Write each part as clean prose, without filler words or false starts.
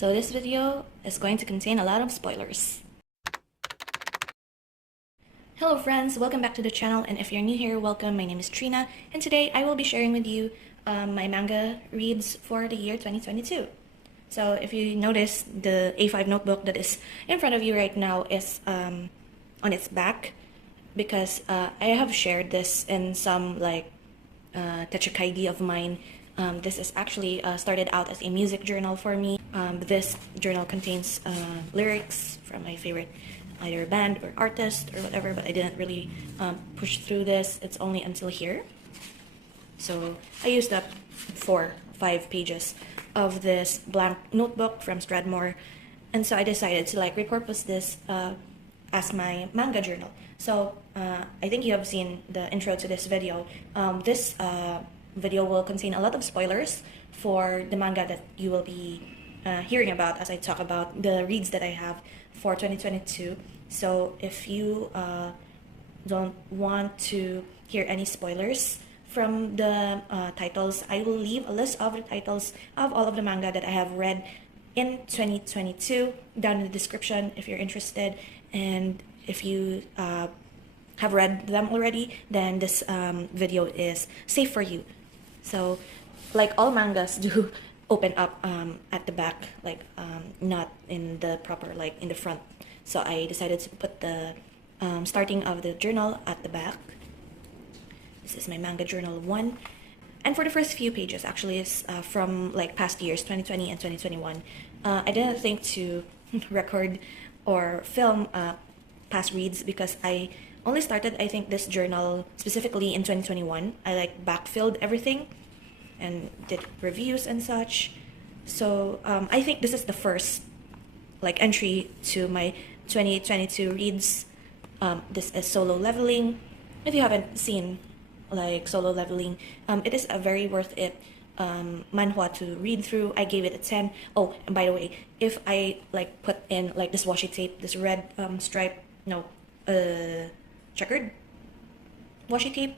So this video is going to contain a lot of spoilers. Hello friends, welcome back to the channel, and if you're new here, welcome. My name is Trina, and today I will be sharing with you my manga reads for the year 2022. So if you notice, the A5 notebook that is in front of you right now is on its back because I have shared this in some tetrakaidi of mine. This is actually started out as a music journal for me. This journal contains lyrics from my favorite either band or artist or whatever, but I didn't really push through this. It's only until here. So I used up 4-5 pages of this blank notebook from Stradmore, and so I decided to repurpose this as my manga journal. So I think you have seen the intro to this video. This video will contain a lot of spoilers for the manga that you will be hearing about as I talk about the reads that I have for 2022. So if you don't want to hear any spoilers from the titles, I will leave a list of the titles of all of the manga that I have read in 2022 down in the description if you're interested. And if you have read them already, then this video is safe for you. So like all mangas do open up at the back, not in the proper, in the front. So I decided to put the starting of the journal at the back. This is my manga journal 1. And for the first few pages, actually, is from past years, 2020 and 2021. I didn't think to record or film past reads because I only started, I think, this journal specifically in 2021. I backfilled everything and did reviews and such. So I think this is the first entry to my 2022 reads. This is Solo Leveling. If you haven't seen Solo Leveling, it is a very worth it manhwa to read through. I gave it a 10. Oh, and by the way, if I put in this washi tape, this red stripe, checkered washi tape,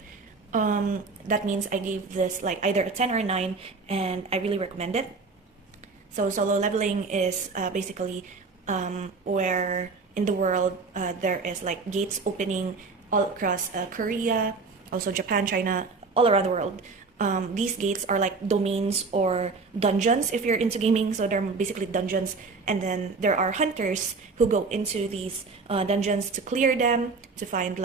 that means I gave this either a 10 or a 9, and I really recommend it. So Solo Leveling is basically where in the world there is gates opening all across Korea, also Japan, China, all around the world. These gates are domains or dungeons if you're into gaming. So they're basically dungeons, and then there are hunters who go into these dungeons to clear them, to find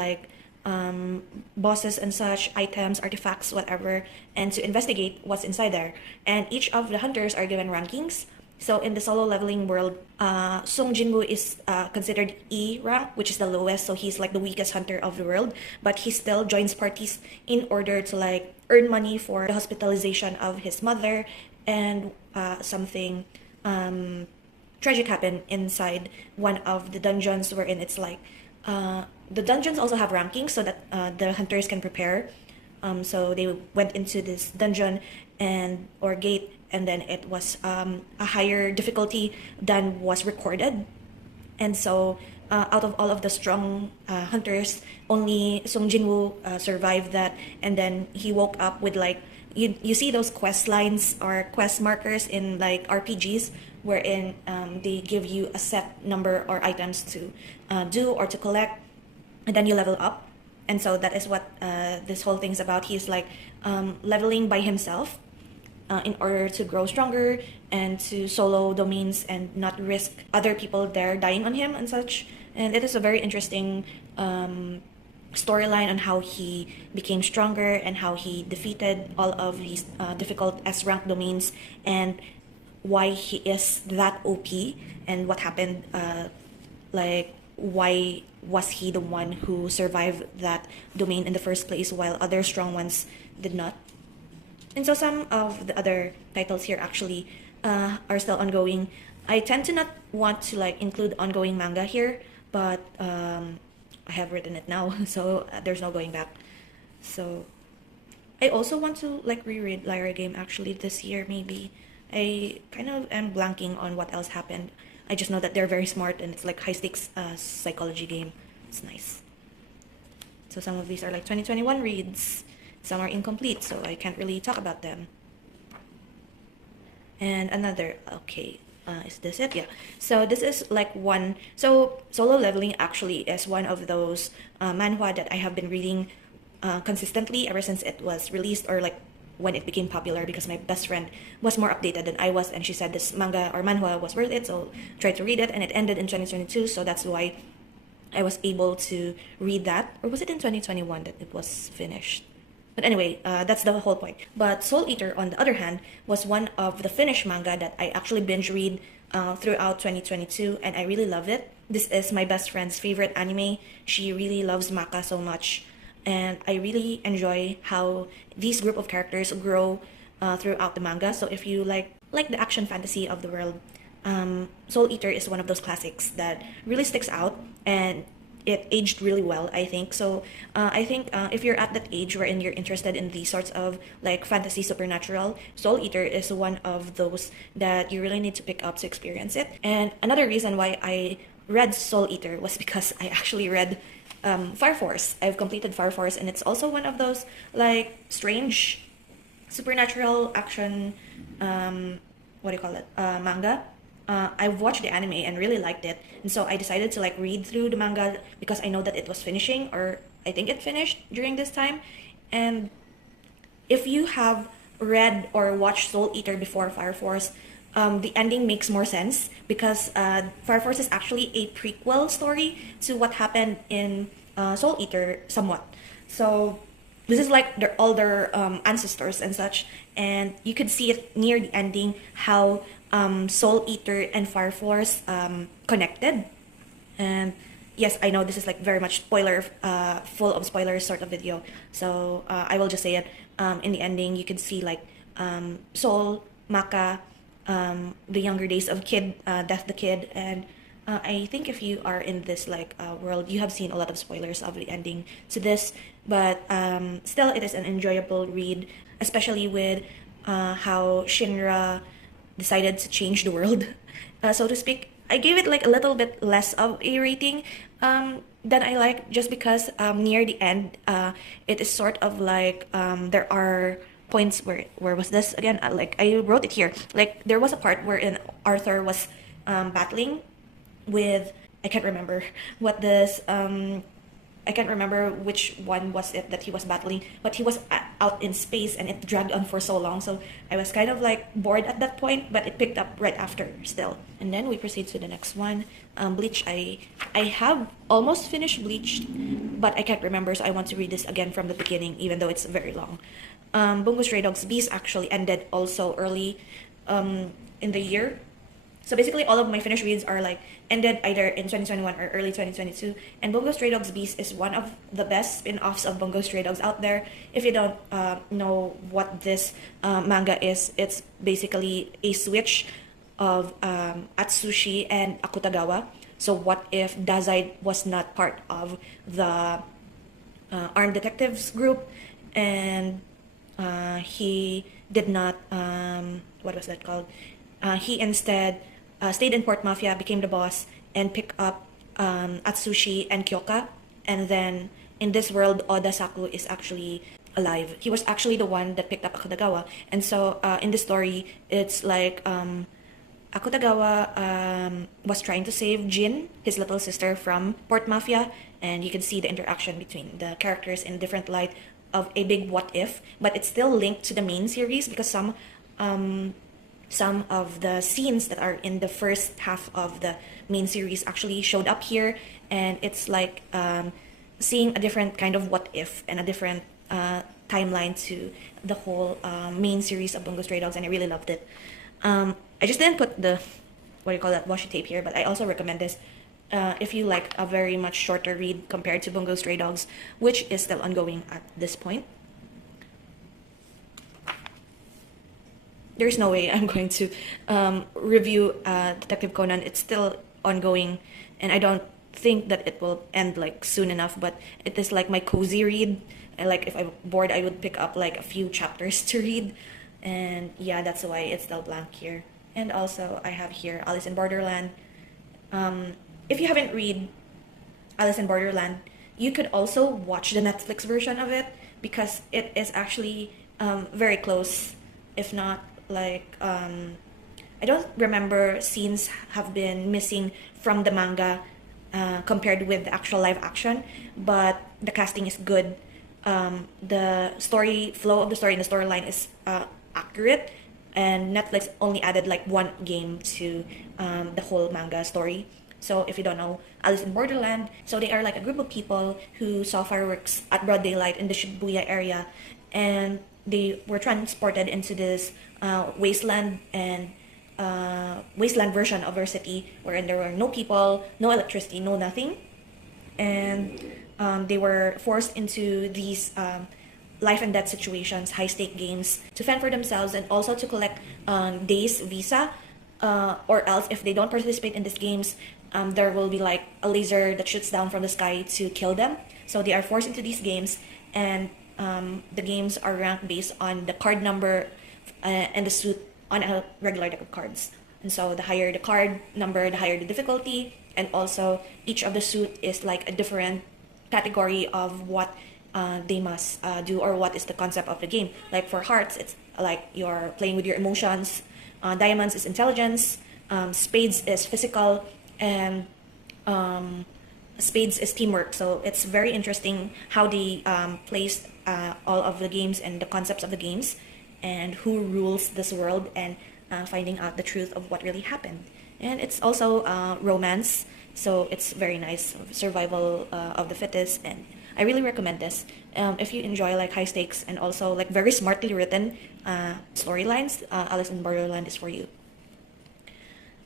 bosses and such, items, artifacts, whatever, and to investigate what's inside there. And each of the hunters are given rankings. So in the Solo Leveling world, Song Jinwoo is considered E rank, which is the lowest, so he's the weakest hunter of the world, but he still joins parties in order to earn money for the hospitalization of his mother. And something tragic happened inside one of the dungeons, wherein it's the dungeons also have rankings so that the hunters can prepare. So they went into this dungeon or gate, and then it was a higher difficulty than was recorded. And so out of all of the strong hunters, only Song Jinwoo survived that. And then he woke up with you see those quest lines or quest markers in RPGs, wherein they give you a set number or items to do or to collect, and then you level up. And so that is what this whole thing's about. He's leveling by himself in order to grow stronger and to solo domains and not risk other people there dying on him and such. And it is a very interesting storyline on how he became stronger and how he defeated all of these difficult S-rank domains, and why he is that OP, and what happened, why was he the one who survived that domain in the first place while other strong ones did not. And so some of the other titles here actually are still ongoing. I tend to not want to include ongoing manga here, but I have written it now, so there's no going back. So I also want to reread Lyra Game actually this year, maybe. I kind of am blanking on what else happened. I just know that they're very smart, and it's high stakes psychology game. It's nice. So some of these are 2021 reads. Some are incomplete, so I can't really talk about them. And another, okay, Is this it? Yeah. So this is like one. So Solo Leveling actually is one of those manhwa that I have been reading consistently ever since it was released, or like when it became popular, because my best friend was more updated than I was, and she said this manga or manhwa was worth it, so tried to read it, and it ended in 2022, so that's why I was able to read that. Or was it in 2021 that it was finished? But anyway, that's the whole point. But Soul Eater, on the other hand, was one of the Finnish manga that I actually binge read throughout 2022, and I really love it. This is my best friend's favorite anime. She really loves Maka so much, and I really enjoy how these group of characters grow throughout the manga. So if you like the action fantasy of the world, Soul Eater is one of those classics that really sticks out, and it aged really well, I think. So I think if you're at that age wherein you're interested in these sorts of like fantasy supernatural, Soul Eater is one of those that you really need to pick up to experience it. And another reason why I read Soul Eater was because I actually read Fire Force. I've completed Fire Force, and it's also one of those like strange supernatural action what do you call it, manga. I watched the anime and really liked it, and so I decided to like read through the manga because I know that it was finishing, or I think it finished during this time. And if you have read or watched Soul Eater before Fire Force, the ending makes more sense, because Fire Force is actually a prequel story to what happened in Soul Eater somewhat. So this is like all their ancestors and such, and you could see it near the ending how Soul Eater and Fire Force connected. And yes, I know this is like very much spoiler, full of spoilers sort of video. So I will just say it. In the ending, you can see like Soul, Maka, the younger days of Kid, Death the Kid, and I think if you are in this like world, you have seen a lot of spoilers of the ending to this, but still, it is an enjoyable read, especially with how Shinra decided to change the world, so to speak. I gave it like a little bit less of a rating than I like, just because near the end, it is sort of like there are points where was this again? Like I wrote it here. Like there was a part wherein Arthur was battling with, I can't remember what this I can't remember which one was it that he was battling, but he was out in space and it dragged on for so long. So I was kind of like bored at that point, but it picked up right after still. And then we proceed to the next one. Bleach. I have almost finished Bleach, but I can't remember, so I want to read this again from the beginning, even though it's very long. Bungo Stray Dogs Beast actually ended also early in the year. So basically, all of my finished reads are like ended either in 2021 or early 2022. And Bungo Stray Dogs Beast is one of the best spin-offs of Bungo Stray Dogs out there. If you don't know what this manga is, it's basically a switch of Atsushi and Akutagawa. So what if Dazai was not part of the armed detectives group, and he did not, what was that called? He instead stayed in Port Mafia, became the boss, and picked up Atsushi and Kyoka. And then in this world, Oda Saku is actually alive. He was actually the one that picked up Akutagawa. And so in the story, it's like Akutagawa was trying to save Jin, his little sister, from Port Mafia. And you can see the interaction between the characters in different light of a big what if. But it's still linked to the main series, because some of the scenes that are in the first half of the main series actually showed up here, and it's like seeing a different kind of what if and a different timeline to the whole main series of Bungo Stray Dogs, and I really loved it. I just didn't put the, what do you call that, washi tape here, but I also recommend this if you like a very much shorter read compared to Bungo Stray Dogs, which is still ongoing at this point. There's no way I'm going to review Detective Conan. It's still ongoing, and I don't think that it will end like soon enough, but it is like my cozy read. And like if I'm bored, I would pick up like a few chapters to read, and yeah, that's why it's still blank here. And also I have here Alice in Borderland. If you haven't read Alice in Borderland, you could also watch the Netflix version of it, because it is actually very close, if not like I don't remember scenes have been missing from the manga compared with the actual live action, but the casting is good. The story flow of the story and the storyline is accurate, and Netflix only added like one game to the whole manga story. So if you don't know, Alice in Borderland, so they are like a group of people who saw fireworks at broad daylight in the Shibuya area, and they were transported into this wasteland and wasteland version of our city, wherein there were no people, no electricity, no nothing, and they were forced into these life and death situations, high stake games to fend for themselves and also to collect days visa, or else if they don't participate in these games, there will be like a laser that shoots down from the sky to kill them. So they are forced into these games, and the games are ranked based on the card number and the suit on a regular deck of cards. And so the higher the card number, the higher the difficulty, and also each of the suit is like a different category of what they must do, or what is the concept of the game. Like for hearts, it's like you're playing with your emotions. Diamonds is intelligence. Spades is physical, and spades is teamwork. So it's very interesting how they placed all of the games and the concepts of the games, and who rules this world, and finding out the truth of what really happened. And it's also romance, so it's very nice, survival of the fittest, and I really recommend this. If you enjoy like high stakes and also like very smartly written storylines, Alice in Borderland is for you.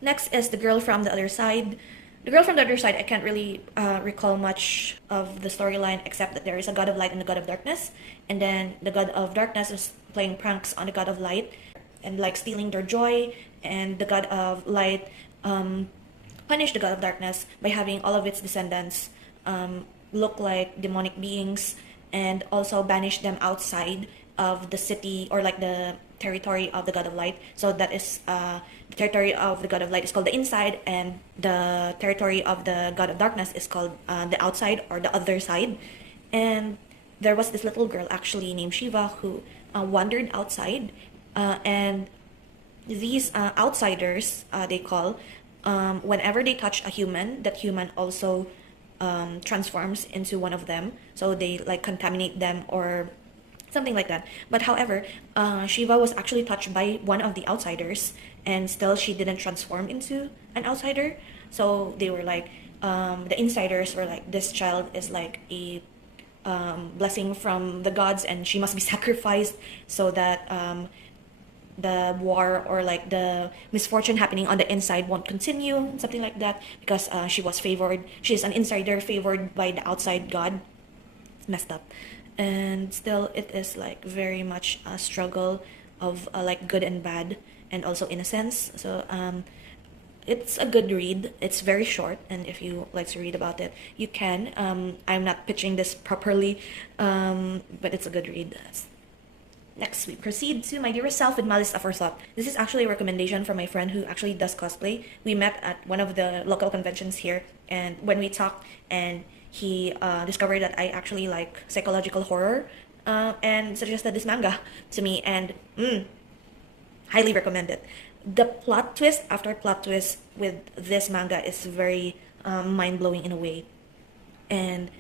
Next is The Girl from the Other Side. The Girl from the Other Side, I can't really recall much of the storyline, except that there is a god of light and a god of darkness, and then the god of darkness is playing pranks on the god of light and like stealing their joy, and the god of light punished the god of darkness by having all of its descendants look like demonic beings, and also banish them outside of the city, or like the territory of the god of light. So that is the territory of the god of light is called the inside, and the territory of the god of darkness is called the outside, or the other side. And there was this little girl actually named Shiva who wandered outside, and these outsiders, they call, whenever they touch a human, that human also transforms into one of them, so they like contaminate them or something like that. But however, Shiva was actually touched by one of the outsiders, and still she didn't transform into an outsider. So they were like, the insiders were like, this child is like a blessing from the gods, and she must be sacrificed so that the war, or like the misfortune happening on the inside, won't continue, something like that, because she was favored. She's an insider favored by the outside god. It's messed up. And still it is like very much a struggle of like good and bad, and also innocence. So it's a good read. It's very short, and if you like to read about it, you can. I'm not pitching this properly, but it's a good read. Next, we proceed to My Dearest Self with Malice Aforethought. This is actually a recommendation from my friend who actually does cosplay. We met at one of the local conventions here, and when we talked, and he discovered that I actually like psychological horror, and suggested this manga to me, and highly recommend it. The plot twist after plot twist with this manga is very mind-blowing in a way. And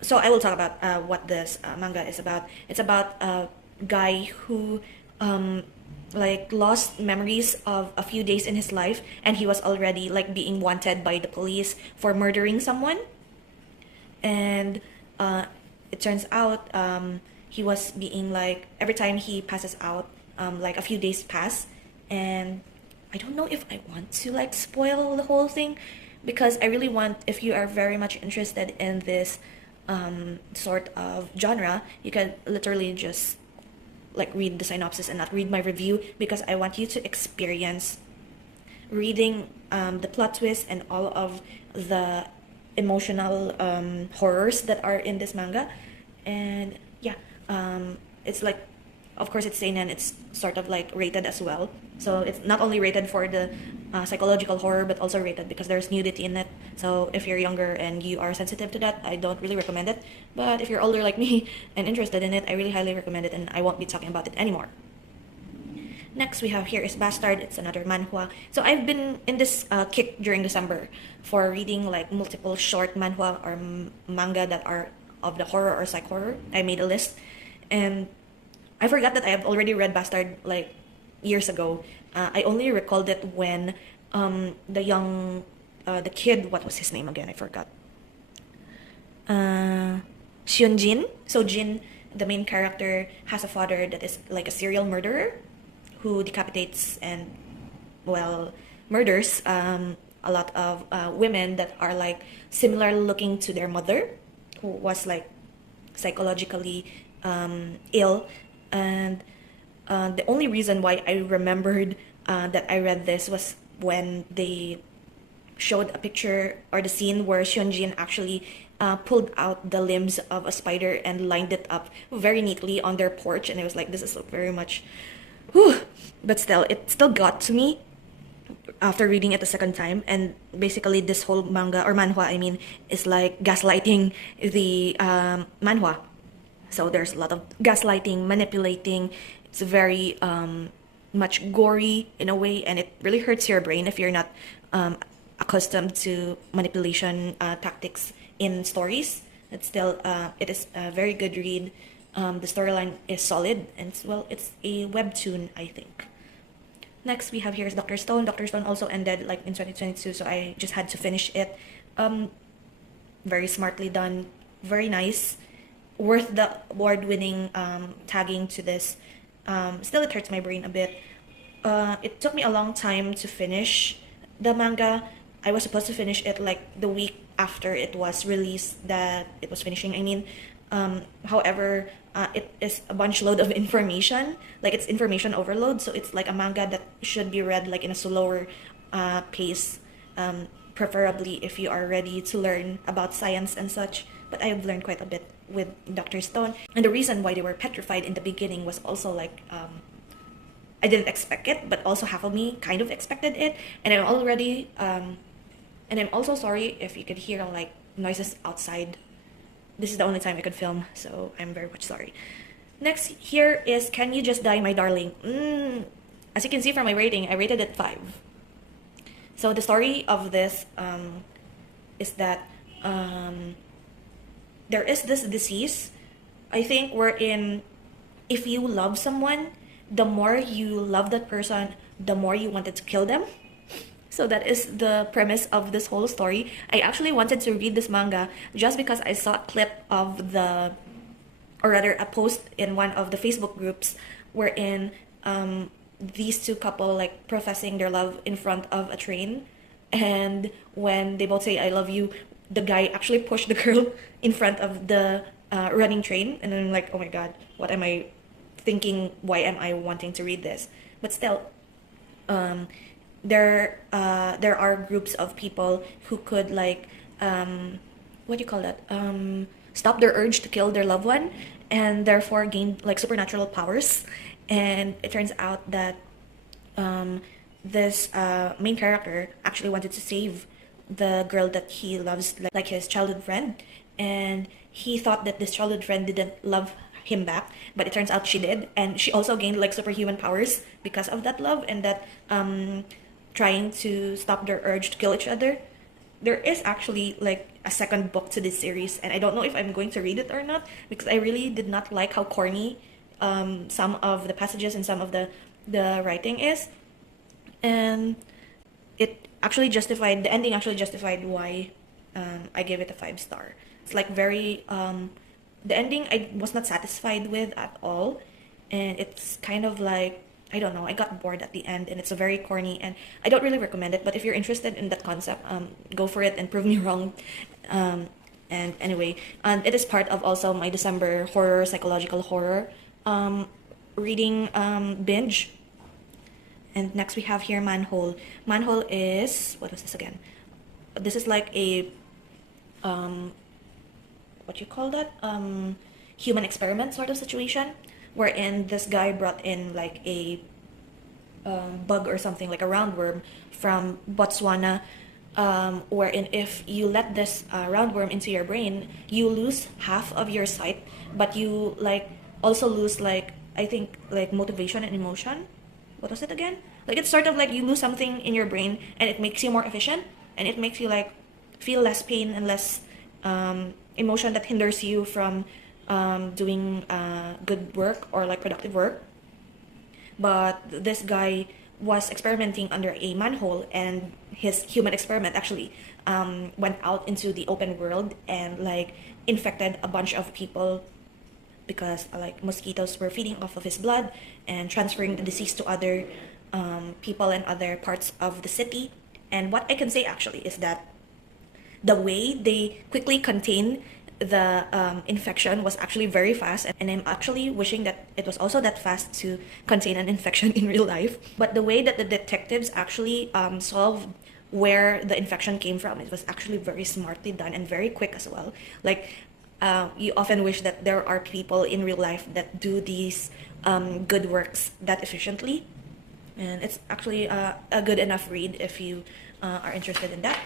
so I will talk about what this manga is about. It's about a guy who like lost memories of a few days in his life, and he was already like being wanted by the police for murdering someone. And it turns out he was being like, every time he passes out, like a few days pass, and I don't know if I want to like spoil the whole thing, because I really want, if you are very much interested in this sort of genre, you can literally just like read the synopsis and not read my review, because I want you to experience reading the plot twist and all of the emotional horrors that are in this manga. And yeah, it's like, of course it's seinen, it's sort of like rated as well, so it's not only rated for the psychological horror, but also rated because there's nudity in it. So if you're younger and you are sensitive to that, I don't really recommend it, but if you're older like me and interested in it, I really highly recommend it, and I won't be talking about it anymore. Next we have here is Bastard. It's another manhwa. So I've been in this kick during December for reading like multiple short manhwa or manga that are of the horror or psych horror. I made a list, and I forgot that I have already read Bastard like years ago. I only recalled it when the kid, what was his name again? I forgot. Jin. So Jin, the main character, has a father that is like a serial murderer who decapitates and, well, murders a lot of women that are like similar looking to their mother, who was like psychologically ill. And the only reason why I remembered that I read this was when they showed a picture or the scene where Jin actually pulled out the limbs of a spider and lined it up very neatly on their porch, and I was like, this is very much, whew. But still, it still got to me after reading it the second time. And basically this whole manga or manhwa, I mean, is like gaslighting the manhwa. So there's a lot of gaslighting, manipulating. It's very much gory in a way, and it really hurts your brain if you're not accustomed to manipulation tactics in stories. It's still it is a very good read. The storyline is solid, and it's a webtoon, I think. Next we have here is Dr. Stone. Dr. Stone also ended like in 2022, so I just had to finish it. Very smartly done, very nice, worth the award-winning tagging to this. Still, it hurts my brain a bit. It took me a long time to finish the manga. I was supposed to finish it like the week after it was released that it was finishing. I mean, however, it is a bunch load of information. Like, it's information overload, so it's like a manga that should be read like in a slower pace, preferably if you are ready to learn about science and such. But I have learned quite a bit with Dr. Stone. And the reason why they were petrified in the beginning was also like, I didn't expect it, but also half of me kind of expected it. And I'm already, and I'm also sorry if you could hear like noises outside. This is the only time I could film, so I'm very much sorry. Next here is Can You Just Die, My Darling? As you can see from my rating, I rated it 5. So the story of this is that there is this disease, I think, wherein if you love someone, the more you love that person, the more you wanted to kill them. So that is the premise of this whole story. I actually wanted to read this manga just because I saw a clip of the, or rather a post in one of the Facebook groups wherein these two couple like professing their love in front of a train, and when they both say I love you, the guy actually pushed the girl in front of the running train, and I'm like, oh my god, what am I thinking? Why am I wanting to read this? But still, there are groups of people who could like what do you call that, stop their urge to kill their loved one, and therefore gain like supernatural powers. And it turns out that this main character actually wanted to save the girl that he loves, like his childhood friend, and he thought that this childhood friend didn't love him back, but it turns out she did, and she also gained like superhuman powers because of that love and that trying to stop their urge to kill each other. There is actually like a second book to this series, and I don't know if I'm going to read it or not, because I really did not like how corny some of the passages and some of the writing is, and it actually justified, the ending actually justified why I gave it a 5-star. It's like very the ending I was not satisfied with at all, and it's kind of like, I don't know, I got bored at the end, and it's a very corny, and I don't really recommend it. But if you're interested in that concept, go for it and prove me wrong. And anyway, it is part of also my December horror, psychological horror reading binge. And next we have here Manhole. Manhole is, what was this again? This is like a what you call that, human experiment sort of situation, wherein this guy brought in like a bug or something, like a roundworm from Botswana, wherein if you let this roundworm into your brain, you lose half of your sight, but you like also lose like, I think, like motivation and emotion. what was it again? Like it's sort of like you lose something in your brain and it makes you more efficient, and it makes you like feel less pain and less emotion that hinders you from doing good work or like productive work. But this guy was experimenting under a manhole, and his human experiment actually went out into the open world and like infected a bunch of people because like mosquitoes were feeding off of his blood and transferring the disease to other people and other parts of the city. And what I can say actually is that the way they quickly contain the infection was actually very fast, and I'm actually wishing that it was also that fast to contain an infection in real life. But the way that the detectives actually solved where the infection came from, it was actually very smartly done and very quick as well. Like you often wish that there are people in real life that do these good works that efficiently, and it's actually a good enough read if you are interested in that.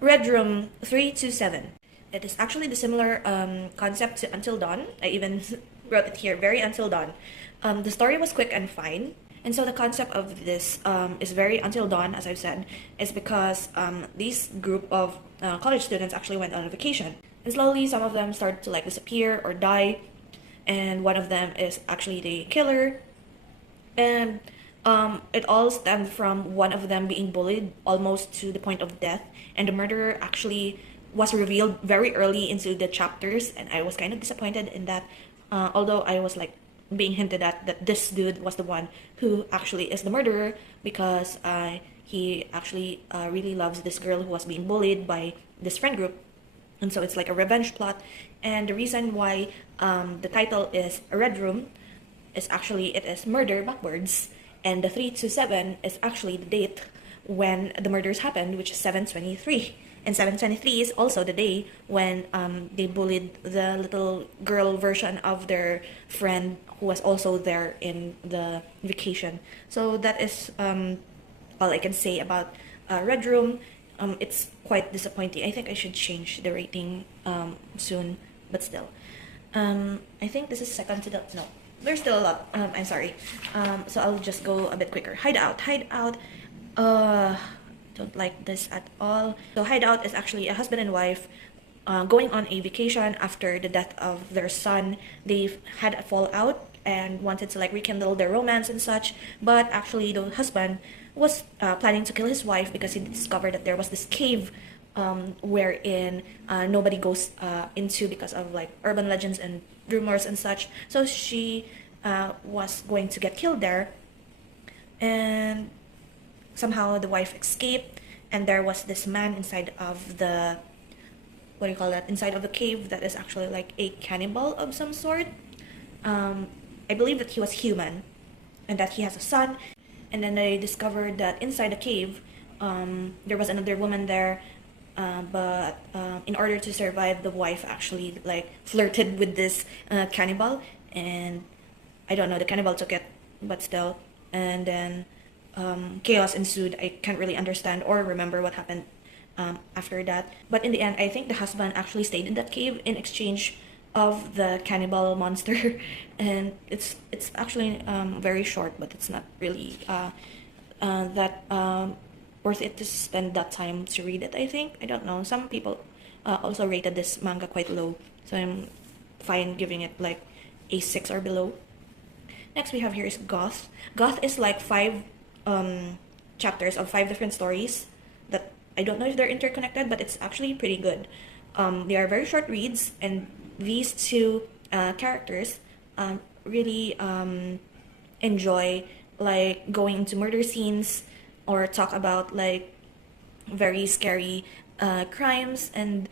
Red Room 327. It is actually the similar concept to Until Dawn. I even wrote it here, very Until Dawn. The story was quick and fine. And so the concept of this is very Until Dawn, as I've said, is because these group of college students actually went on a vacation. And slowly some of them started to like disappear or die. And one of them is actually the killer. And it all stemmed from one of them being bullied almost to the point of death. And the murderer actually was revealed very early into the chapters, and I was kind of disappointed in that, although I was like being hinted at that this dude was the one who actually is the murderer, because he actually really loves this girl who was being bullied by this friend group. And so it's like a revenge plot. And the reason why the title is a Red Room is actually it is murder backwards, and the 327 is actually the date when the murders happened, which is 7/23. And 7/23 is also the day when they bullied the little girl version of their friend who was also there in the vacation. So that is all I can say about Red Room. It's quite disappointing. I think I should change the rating soon, but still. I think this is second to the... No, there's still a lot. I'm sorry. So I'll just go a bit quicker. Hideout. Hideout. Don't like this at all. So Hideout is actually a husband and wife going on a vacation after the death of their son. They've had a fallout and wanted to like rekindle their romance and such, but actually the husband was planning to kill his wife because he discovered that there was this cave wherein nobody goes into because of like urban legends and rumors and such. So she was going to get killed there, and somehow the wife escaped, and there was this man inside of the, what do you call that, inside of the cave that is actually like a cannibal of some sort. I believe that he was human and that he has a son. And then they discovered that inside the cave there was another woman there, but in order to survive, the wife actually like flirted with this cannibal, and I don't know, the cannibal took it, but still. And then chaos ensued. I can't really understand or remember what happened after that. But in the end, I think the husband actually stayed in that cave in exchange of the cannibal monster. And it's actually very short, but it's not really that worth it to spend that time to read it, I think. I don't know. Some people also rated this manga quite low, so I'm fine giving it like a 6 or below. Next we have here is Goth. Goth is like 5 chapters of 5 different stories that I don't know if they're interconnected, but it's actually pretty good. They are very short reads, and these two characters really enjoy like going into murder scenes or talk about like very scary crimes, and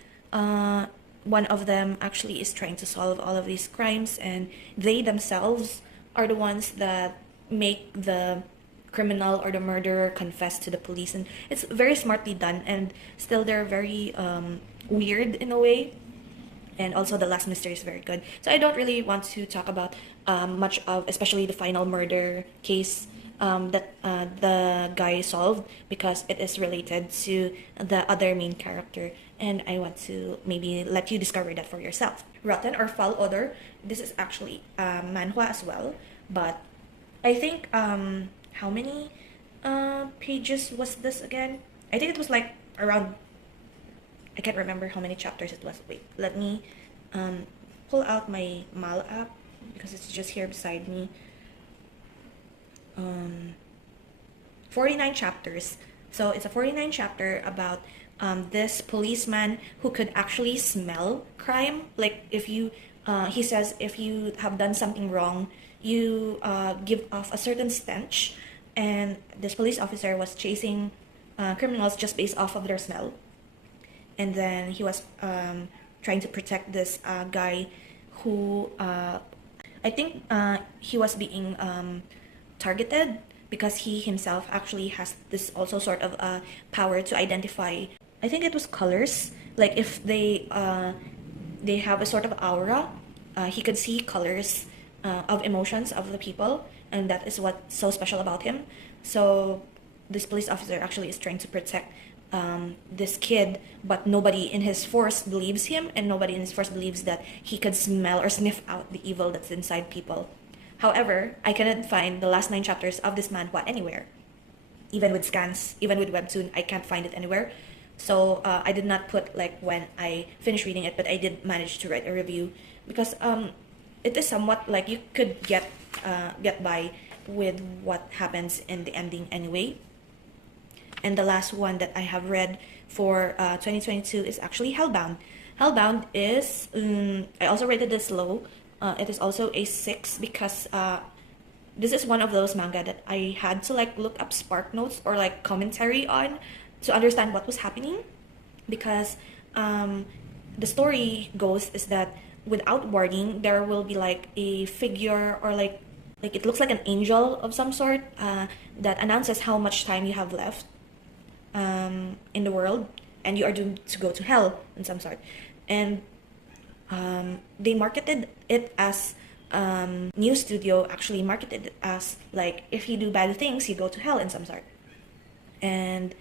one of them actually is trying to solve all of these crimes, and they themselves are the ones that make the criminal or the murderer confess to the police. And it's very smartly done, and still they're very weird in a way. And also the last mystery is very good. So I don't really want to talk about much of, especially the final murder case that the guy solved, because it is related to the other main character, and I want to maybe let you discover that for yourself. Rotten or Foul Odor. This is actually manhwa as well, but I think how many pages was this again? I think it was like around, I can't remember how many chapters it was. Wait, let me pull out my Mal app because it's just here beside me. 49 chapters. So it's a 49 chapter about this policeman who could actually smell crime. Like if you, he says, if you have done something wrong, you give off a certain stench. And this police officer was chasing criminals just based off of their smell. And then he was trying to protect this guy who I think he was being targeted because he himself actually has this also sort of power to identify. I think it was colors. Like if they have a sort of aura, he could see colors of emotions of the people, and that is what's so special about him. So this police officer actually is trying to protect this kid, but nobody in his force believes him, and nobody in his force believes that he could smell or sniff out the evil that's inside people. However, I cannot find the last 9 chapters of this manhwa anywhere. Even with scans, even with webtoon, I can't find it anywhere. So I did not put like when I finished reading it, but I did manage to write a review because it is somewhat like you could get by with what happens in the ending anyway. And the last one that I have read for 2022 is actually Hellbound. Hellbound is, I also rated this low. It is also a 6 because this is one of those manga that I had to like look up spark notes or like commentary on to understand what was happening, because the story goes is that without warning there will be like a figure or like it looks like an angel of some sort that announces how much time you have left in the world, and you are doomed to go to hell in some sort. And they marketed it as new studio actually marketed it as like if you do bad things you go to hell in some sort. And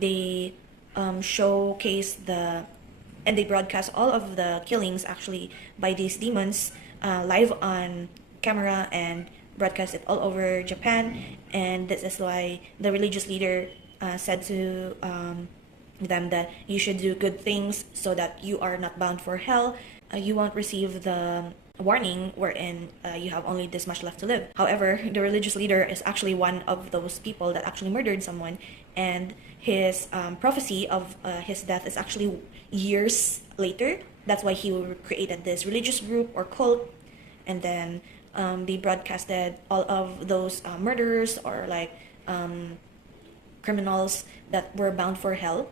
they showcase and they broadcast all of the killings actually by these demons live on camera and broadcast it all over Japan. And this is why the religious leader said to them that you should do good things so that you are not bound for hell. You won't receive the warning wherein you have only this much left to live. However, the religious leader is actually one of those people that actually murdered someone, and his prophecy of his death is actually years later. That's why he created this religious group or cult, and then they broadcasted all of those murderers or like criminals that were bound for hell.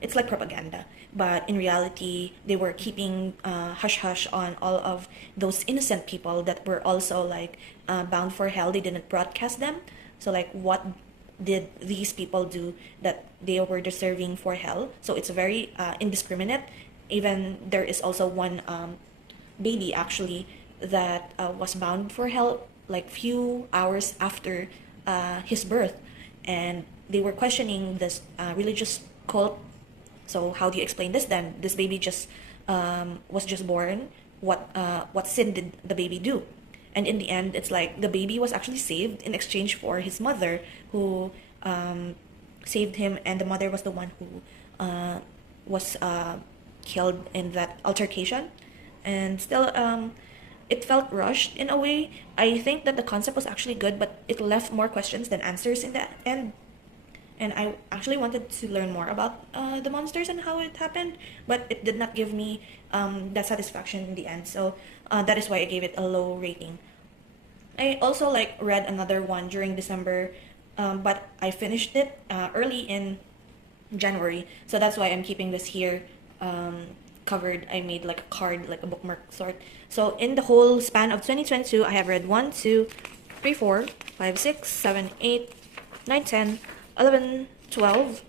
It's like propaganda, but in reality they were keeping hush-hush on all of those innocent people that were also like bound for hell. They didn't broadcast them. So like what did these people do that they were deserving for hell? So it's very indiscriminate. Even there is also one baby actually that was bound for hell like few hours after his birth, and they were questioning this religious cult. So how do you explain this then? This baby just was just born. What sin did the baby do? And in the end, it's like the baby was actually saved in exchange for his mother, who saved him, and the mother was the one who was killed in that altercation. And still, it felt rushed in a way. I think that the concept was actually good, but it left more questions than answers in the end. And I actually wanted to learn more about the monsters and how it happened, but it did not give me that satisfaction in the end. So that is why I gave it a low rating. I also like read another one during December, but I finished it early in January. So that's why I'm keeping this here covered. I made like a card, like a bookmark sort. So in the whole span of 2022, I have read 1, 2, 3, 4, 5, 6, 7, 8, 9, 10, 11, 12,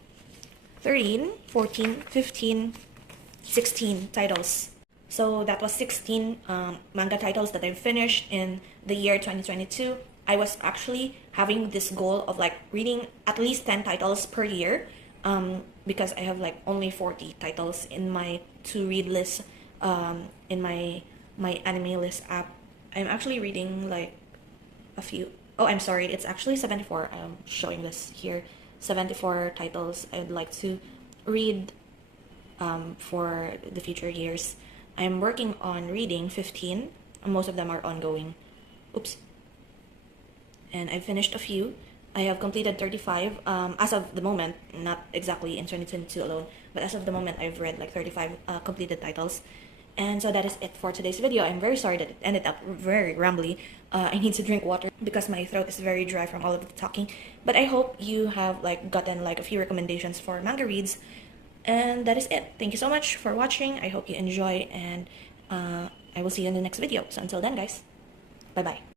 13, 14, 15, 16 titles. So that was 16 manga titles that I finished in the year 2022. I was actually having this goal of like reading at least 10 titles per year because I have like only 40 titles in my to read list in my anime list app. I'm actually reading like a few. Oh, I'm sorry, it's actually 74. I'm showing this here. 74 titles I'd like to read for the future years. I'm working on reading 15. Most of them are ongoing. Oops. And I've finished a few. I have completed 35 as of the moment, not exactly in 2022 alone, but as of the moment I've read like 35 completed titles. And so that is it for today's video. I'm very sorry that it ended up very rambly. I need to drink water because my throat is very dry from all of the talking. But I hope you have like gotten like a few recommendations for manga reads. And that is it. Thank you so much for watching. I hope you enjoy, and I will see you in the next video. So until then, guys, bye bye.